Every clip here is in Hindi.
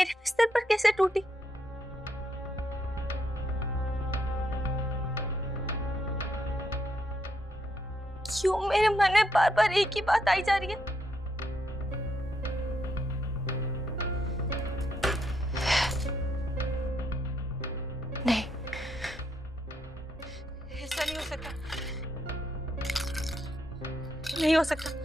मेरे बिस्तर पर कैसे टूटी? क्यों मेरे मन में बार बार एक ही बात आई जा रही है? नहीं, ऐसा नहीं हो सकता, नहीं हो सकता।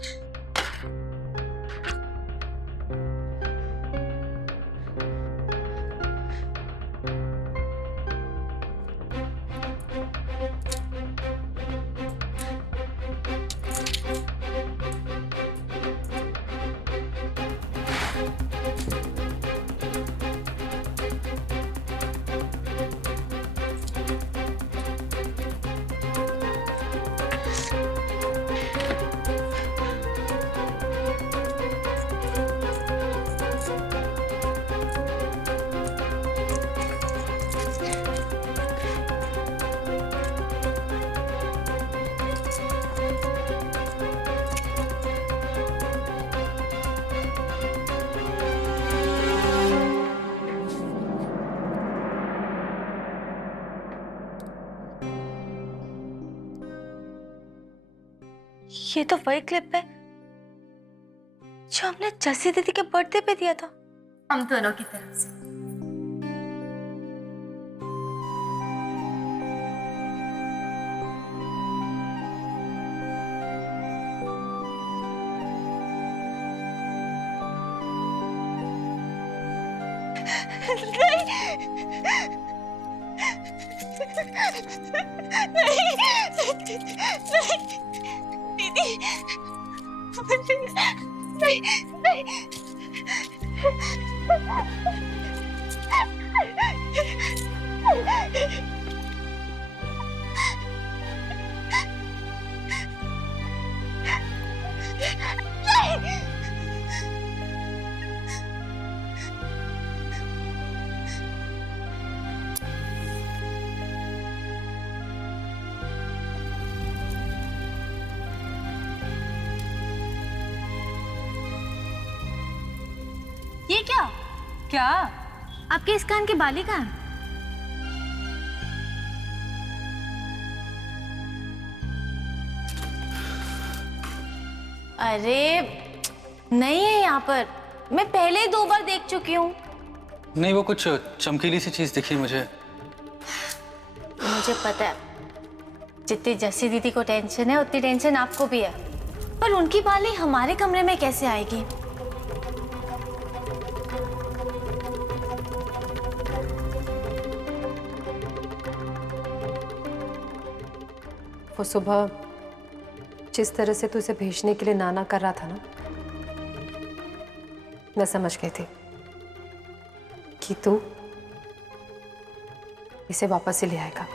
ये तो वही क्लिप है जो हमने जस्सी दीदी के बर्थडे पे दिया था, हम दोनों की तरफ से। नहीं, दीदी, नहीं, नहीं, ये क्या? क्या? आपके इस कान की बाली कहाँ है? अरे नहीं है यहाँ पर, मैं पहले ही 2 बार देख चुकी हूँ। नहीं, वो कुछ चमकीली सी चीज दिखी मुझे पता है, जितनी जस्सी दीदी को टेंशन है उतनी टेंशन आपको भी है, पर उनकी बाली हमारे कमरे में कैसे आएगी? वो सुबह जिस तरह से तू इसे भेजने के लिए नाना कर रहा था ना, मैं समझ गई थी कि तू इसे वापस से ले आएगा।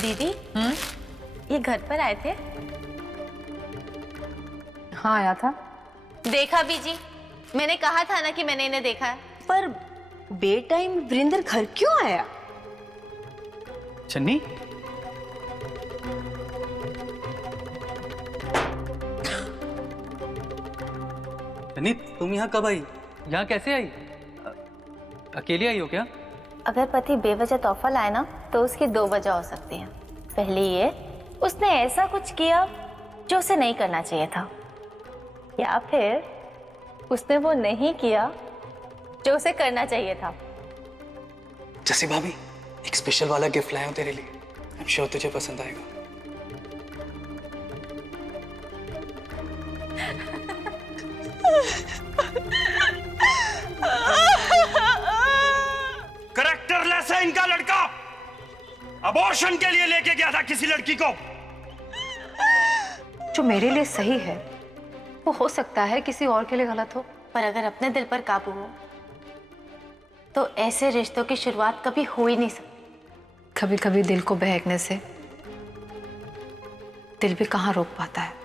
दीदी, ये घर पर आए थे? हाँ, आया था। देखा बीजी, मैंने कहा था ना कि मैंने इन्हें देखा है। पर बे टाइम वीरेंद्र घर क्यों आया? चन्नी, चन्नी तुम यहाँ कब आई? यहाँ कैसे आई? अकेली आई हो क्या? अगर पति बेवजह तोहफा लाए ना तो उसकी 2 वजह हो सकती हैं। पहली ये, उसने ऐसा कुछ किया जो उसे नहीं करना चाहिए था, या फिर उसने वो नहीं किया जो उसे करना चाहिए था। जस्सी भाभी, एक स्पेशल वाला गिफ्ट लाया हूँ तेरे लिए। आई एम श्योर तुझे पसंद आएगा। करेक्टरलेस है इनका लड़का। अबॉर्शन के लिए लेके गया था किसी लड़की को। जो मेरे लिए सही है वो हो सकता है किसी और के लिए गलत हो। पर अगर अपने दिल पर काबू हो तो ऐसे रिश्तों की शुरुआत कभी हो ही नहीं सकती। कभी कभी दिल को बहकने से दिल भी कहाँ रोक पाता है।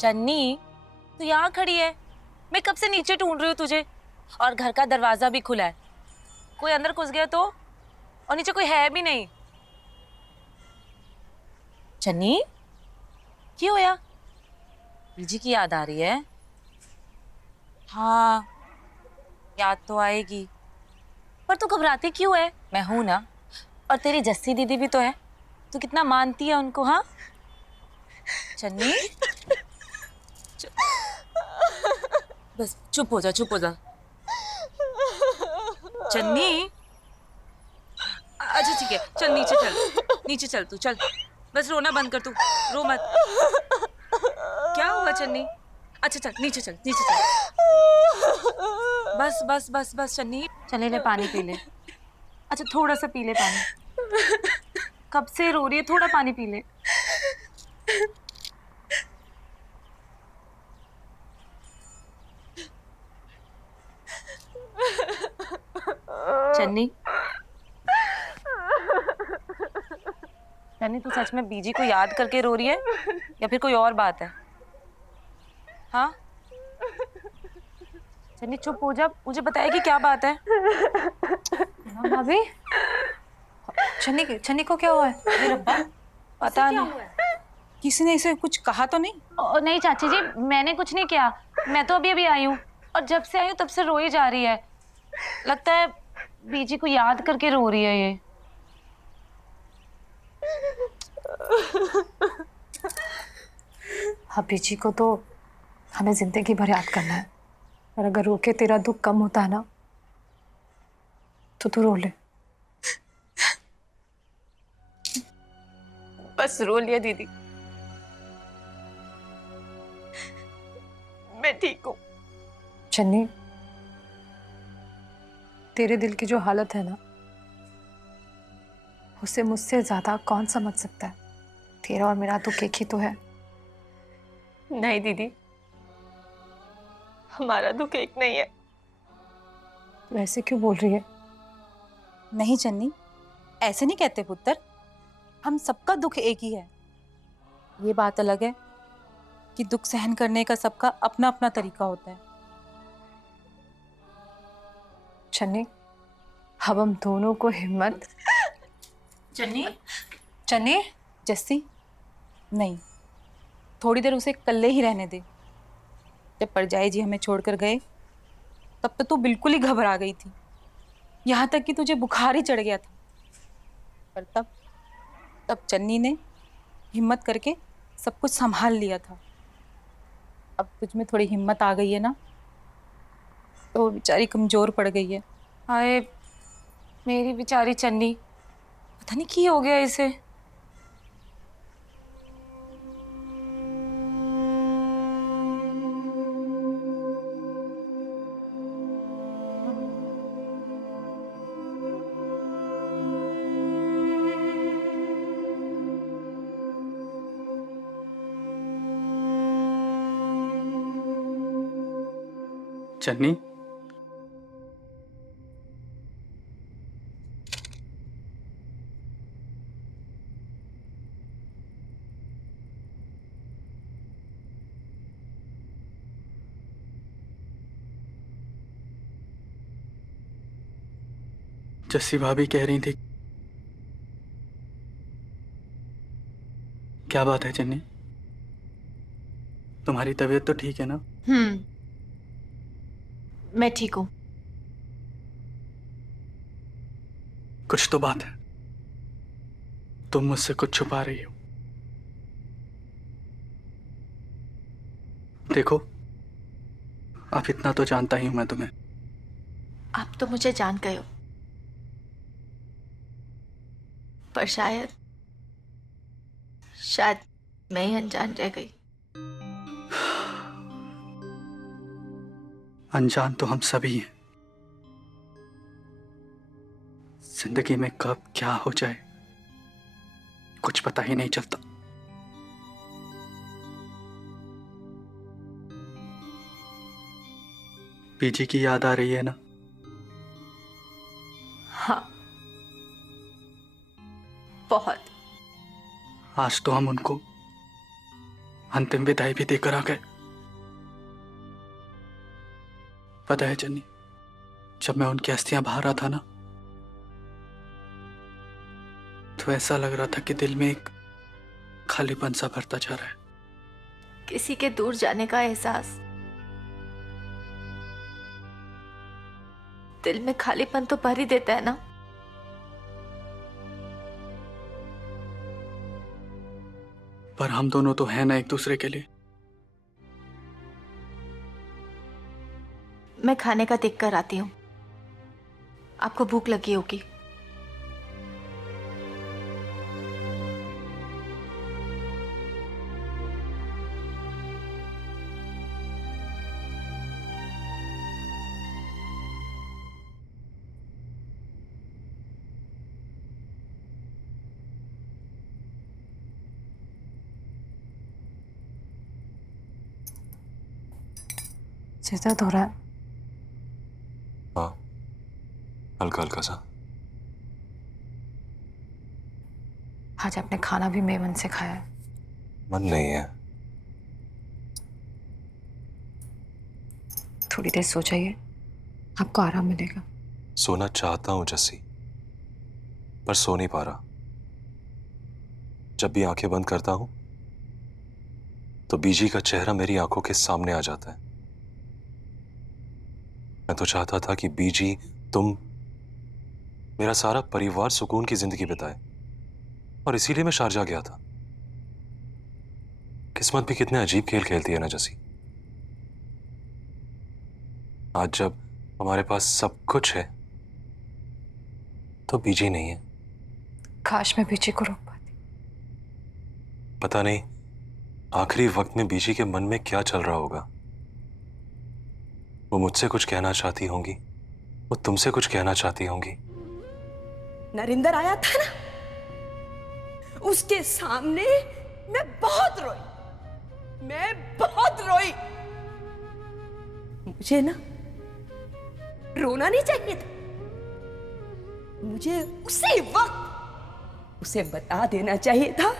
चन्नी, तू यहाँ खड़ी है? मैं कब से नीचे ढूंढ रही हूँ तुझे, और घर का दरवाजा भी खुला है। कोई अंदर घुस गया तो? और नीचे कोई है भी नहीं। चन्नी, क्यों होया? बीजी की याद आ रही है? हाँ, याद तो आएगी, पर तू घबराती क्यों है? मैं हूं ना, और तेरी जस्सी दीदी भी तो है। तू कितना मानती है उनको, हाँ? चन्नी, बस चुप हो जा, चुप हो जा। चन्नी, अच्छा ठीक है, चल नीचे चल, नीचे चल, तू चल, बस रोना बंद कर, तू रो मत। क्या हुआ चन्नी? अच्छा चल, नीचे चल, नीचे चल। बस बस बस बस चन्नी, चले ले, पानी पी ले। अच्छा थोड़ा सा पी ले पानी, कब से रो रही है, थोड़ा पानी पी ले। चन्नी, चन्नी तू सच में बीजी को याद करके रो रही है या फिर कोई और बात है? हाँ चन्नी चुप हो जा, मुझे बताएगी क्या बात है। भाभी, चन्नी को क्या हुआ है? अरे रब्बा, पता नहीं, किसी ने इसे कुछ कहा तो नहीं? नहीं चाची जी, मैंने कुछ नहीं किया। मैं तो अभी अभी आई हूँ, और जब से आई हूँ तब से रोई जा रही है। लगता है बीजी को याद करके रो रही है ये। हाँ, बीजी को तो हमें जिंदगी भर याद करना है, और अगर रो के तेरा दुख कम होता है ना तो तू रो ले। बस रो लिया दीदी, मैं ठीक हूँ। चन्नी, तेरे दिल की जो हालत है ना, उसे मुझसे ज्यादा कौन समझ सकता है? तेरा और मेरा दुख एक ही तो है। नहीं दीदी, हमारा दुख एक नहीं है। तू ऐसे क्यों बोल रही है? नहीं चन्नी, ऐसे नहीं कहते पुत्र, हम सबका दुख एक ही है। ये बात अलग है कि दुख सहन करने का सबका अपना अपना तरीका होता है। चन्नी, अब हम दोनों को हिम्मत। चन्नी, जस्सी, नहीं, थोड़ी देर उसे इकल्ले ही रहने दे। जब परजाई जी हमें छोड़कर गए तब तो तू बिल्कुल ही घबरा गई थी, यहाँ तक कि तुझे बुखार ही चढ़ गया था। पर तब चन्नी ने हिम्मत करके सब कुछ संभाल लिया था। अब तुझ में थोड़ी हिम्मत आ गई है ना, तो वो बेचारी कमजोर पड़ गई है। हाय मेरी बेचारी चन्नी, पता नहीं क्या हो गया इसे। चन्नी, जस्सी भाभी कह रही थी। क्या बात है चन्नी? तुम्हारी तबीयत तो ठीक है ना? मैं ठीक हूँ। कुछ तो बात है, तुम मुझसे कुछ छुपा रही हो। देखो, अब इतना तो जानता ही हूं मैं तुम्हें। आप तो मुझे जान गए हो, पर शायद मैं ही अनजान रह गई। अनजान तो हम सभी हैं। जिंदगी में कब क्या हो जाए कुछ पता ही नहीं चलता। पीजी की याद आ रही है ना? हाँ, बहुत। आज तो हम उनको अंतिम विदाई भी देकर आ गए। पता है जन्नी, जब मैं उनकी अस्थियां बहा रहा था ना, तो ऐसा लग रहा था कि दिल में एक खालीपन सा भरता जा रहा है। किसी के दूर जाने का एहसास दिल में खालीपन तो भर ही देता है ना। पर हम दोनों तो हैं ना एक दूसरे के लिए। मैं खाने का देख कर आती हूँ, आपको भूख लगी होगी। सिर दर्द हो रहा है? हाँ, हल्का हल्का सा। आज आपने खाना भी मेमन से खाया है। मन नहीं है। थोड़ी देर सो जाइए, आपको आराम मिलेगा। सोना चाहता हूं जस्सी, पर सो नहीं पा रहा। जब भी आंखें बंद करता हूं तो बीजी का चेहरा मेरी आंखों के सामने आ जाता है। मैं तो चाहता था कि बीजी, तुम, मेरा सारा परिवार सुकून की जिंदगी बिताए, और इसीलिए मैं शारजा गया था। किस्मत भी कितने अजीब खेल खेलती है ना जस्सी। आज जब हमारे पास सब कुछ है तो बीजी नहीं है। काश मैं बीजी को रोक पाती। पता नहीं आखिरी वक्त में बीजी के मन में क्या चल रहा होगा। वो मुझसे कुछ कहना चाहती होंगी, वो तुमसे कुछ कहना चाहती होंगी। नरेंद्र आया था ना, उसके सामने मैं बहुत रोई। मुझे ना रोना नहीं चाहिए था। मुझे उसी वक्त उसे बता देना चाहिए था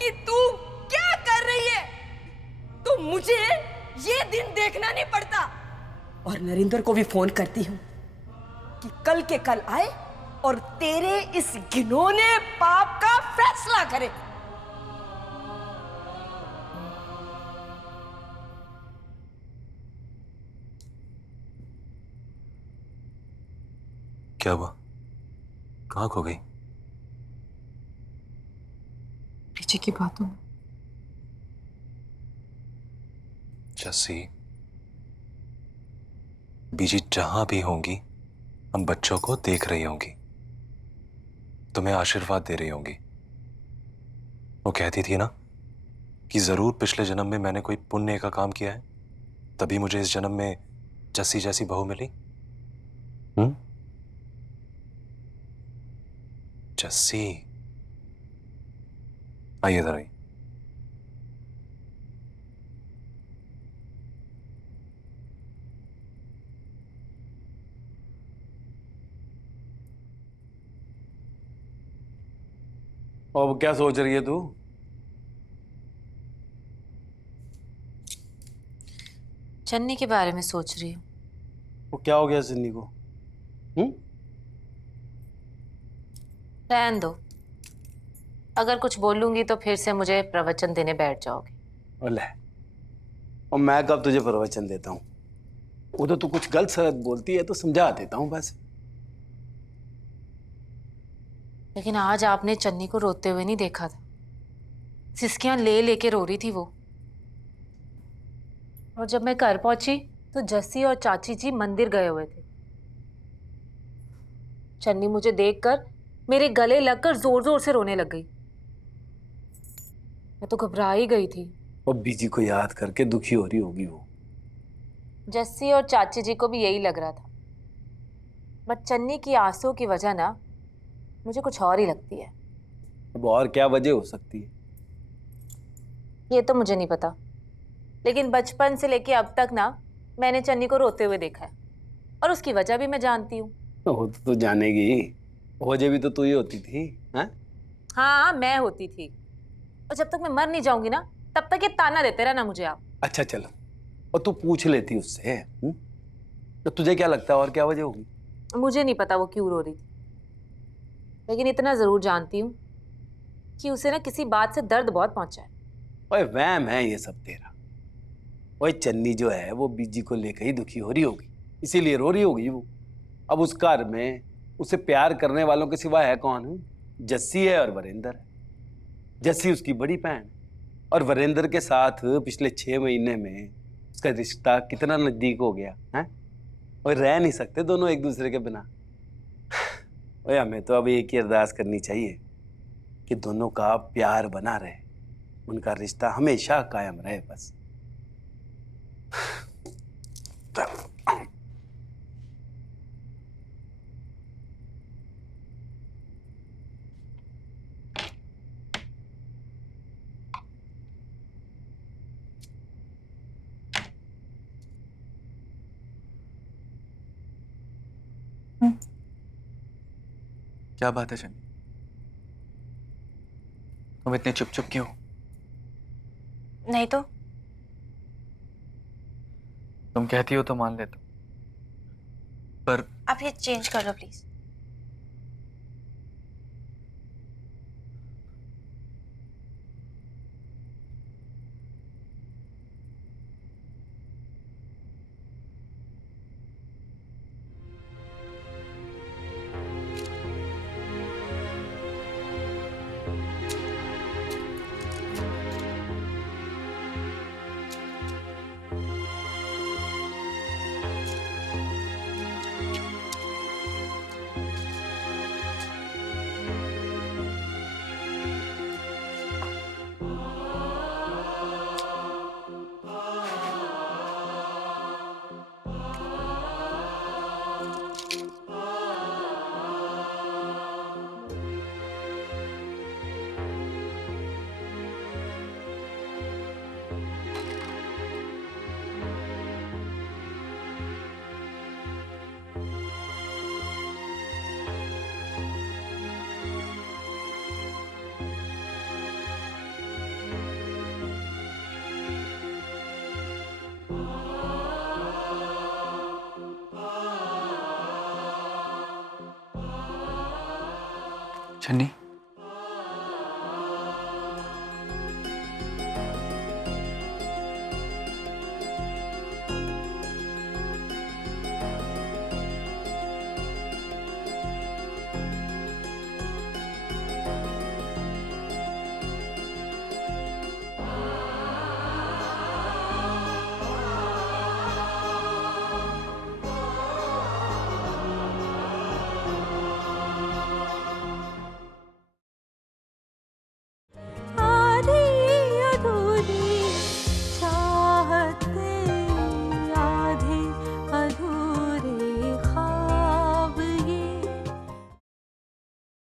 कि तू क्या कर रही है, तो मुझे ये दिन देखना नहीं पड़ता। और नरेंद्र को भी फोन करती हूं कि कल के कल आए और तेरे इस घिनौने पाप का फैसला करे। क्या हुआ? कहाँ खो गई? बीजी की बातों में। जस्सी, बीजी जहां भी होंगी हम बच्चों को देख रही होंगी, तुम्हें आशीर्वाद दे रही होंगी। वो कहती थी ना कि जरूर पिछले जन्म में मैंने कोई पुण्य का काम किया है, तभी मुझे इस जन्म में जस्सी जैसी बहू मिली। जस्सी, आइए इधर आइए। अब क्या सोच रही है तू? चन्नी के बारे में सोच रही हूँ। वो क्या हो गया सिन्नी को? रहन दो, अगर कुछ बोलूंगी तो फिर से मुझे प्रवचन देने बैठ जाओगे। ले, और मैं कब तुझे प्रवचन देता हूँ? वो तो तू कुछ गलत सलत बोलती है तो समझा देता हूँ बस। लेकिन आज आपने चन्नी को रोते हुए नहीं देखा था। सिसकियां ले लेके रो रही थी वो। और जब मैं घर पहुंची तो जस्सी और चाची जी मंदिर गए हुए थे। चन्नी मुझे देखकर मेरे गले लगकर जोर जोर से रोने लग गई। मैं तो घबरा ही गई थी। और बीजी को याद करके दुखी हो रही होगी वो। जस्सी और चाची जी को भी यही लग रहा था। बट चन्नी की आंसू की वजह ना मुझे कुछ और ही लगती है। अब और क्या वजह हो सकती है? ये तो मुझे नहीं पता, लेकिन बचपन से लेके अब तक ना मैंने चन्नी को रोते हुए देखा है, और उसकी वजह भी मैं जानती हूँ। वो तो जानेगी, वजह भी तो तू ही होती थी। हैं? हाँ, मैं होती थी। और जब तक मैं मर नहीं जाऊंगी ना, तब तक ये ताना देते रहना मुझे आप। अच्छा चलो, और तू पूछ लेती उससे, तो तुझे क्या लगता है और क्या वजह होगी? मुझे नहीं पता वो क्यों रो रही थी, लेकिन इतना जरूर जानती हूँ कि उसे ना किसी बात से दर्द बहुत पहुंचा है। ओए वहम है ये सब तेरा। ओए चन्नी जो है वो बीजी को लेकर ही दुखी हो रही होगी, इसीलिए रो रही होगी वो। अब उस घर में उसे प्यार करने वालों के सिवा है कौन? जस्सी है और वरिंदर है। जस्सी उसकी बड़ी बहन है, और वरिंदर के साथ पिछले 6 महीने में उसका रिश्ता कितना नजदीक हो गया है। और रह नहीं सकते दोनों एक दूसरे के बिना। ओए हमें तो अब एक ही अरदास करनी चाहिए कि दोनों का प्यार बना रहे, उनका रिश्ता हमेशा कायम रहे बस। क्या बात है चन्नी, तुम इतने चुप चुप क्यों? नहीं तो तुम कहती हो तो मान लेता हूं, पर आप ये चेंज कर लो प्लीज। चन्नी